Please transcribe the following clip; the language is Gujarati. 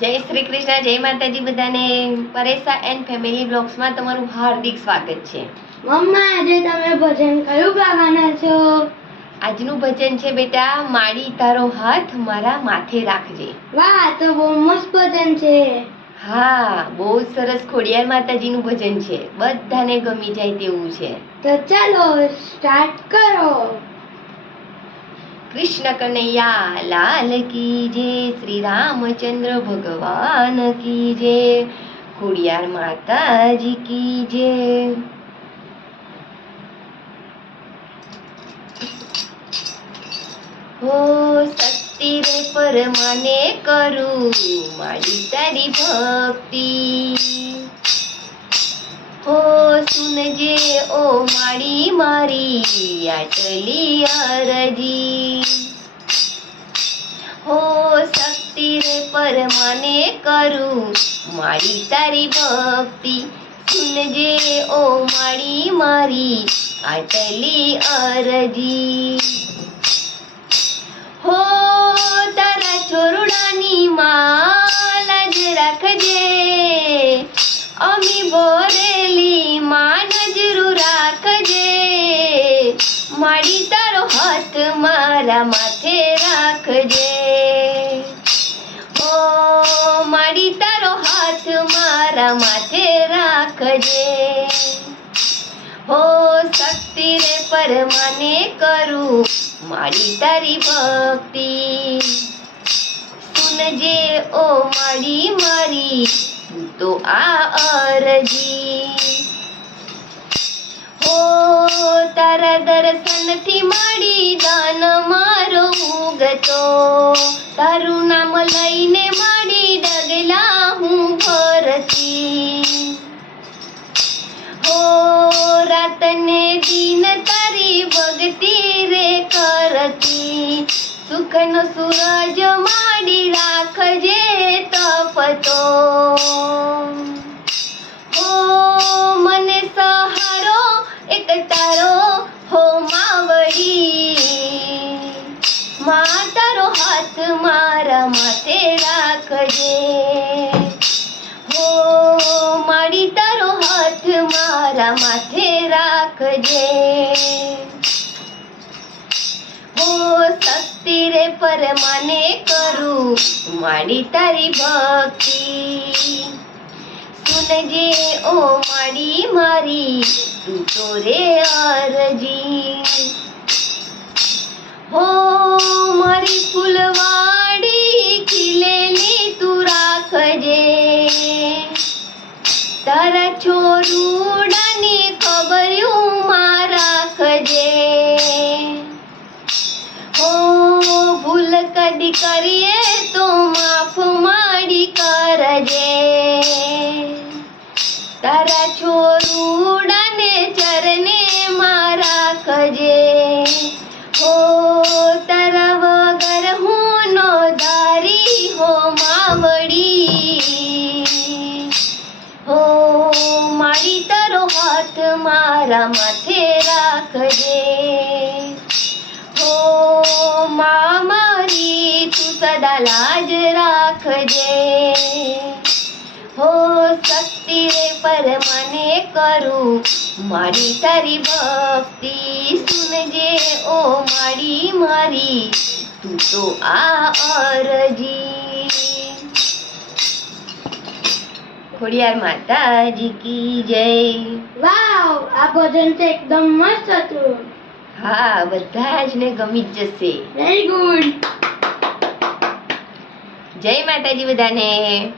જય શ્રી કૃષ્ણ જય માતાજી બધાને. પરેશા એન્ડ ફેમિલી બ્લોગ્સમાં તમારું હાર્દિક સ્વાગત છે. મમ્મા આજે તમે ભજન કયું ગાવાના છો? આજનું ભજન છે બેટા માડી તારો હાથ મારા માથે રાખજે. વાહ તો બહુ મસ્ત ભજન છે. હા બહુ સરસ ખોડિયાર માતાજીનું ભજન છે. બધાને ગમી જાય તેવું છે. તો ચાલો સ્ટાર્ટ કરો. કૃષ્ણ કનૈયા લાલ કી જય શ્રી રામચંદ્ર ભગવાન કી જય ખોડિયાર માતાજી કી જય હો શક્તિ રે પરમાને કરું મારી તારી ભક્તિ. હો સુનજે ઓ માડી મારી આટલી અરજી. પરમાને કરું મારી તારી ભક્તિ. સુનજે ઓ મારી મારી આટલી અરજી. હો તારા છોરડાની માં જ રાખજે. અમી બોરેલી માં નજરું રાખજે. માડી તારો હાથ મારા માથે રાખજે. હો શક્તિ રે પરમાને કરું મારી તારી ભક્તિ. સુનજે ઓ માડી મારી, તું તો આ અરજી. હો તારા દર્શનથી માડી દાન મારો ઉગતો. તારું નામ લઈને સુખનો સૂરજ માડી રાખજે તપતો. હો મને સહારો, એક તારો હો માવડી. મા તારો હાથ શક્તિ રે પરમાને કરું, માડી તારી ભક્તિ. સુનજે ઓ માડી મારી, તું તો રે અરજી. હો મારી ફૂલવાડી ખીલેલી તું રાખજે. તારા છોરુડાની તો માફ માડી કરજે. તારા છોરુડાને ચરને માં રાખજે હો, તારા વગર હું નો ધારી હો માવડી. હો, મારી તારો હાથ મારા માથે રાખજે. તું સદા લાજ રાખજે હો શક્તિ રે પરમાને કરું મારી તારી ભક્તિ સુનજે ઓ માડી મારી તું તો આ અરજી ખોડિયાર માતાજી કી જય વાવ આ ભજન તો એકદમ મસ્ત હતું હા બધા જ ને ગમી જ જશે વેરી ગુડ જય માતાજી બધાને.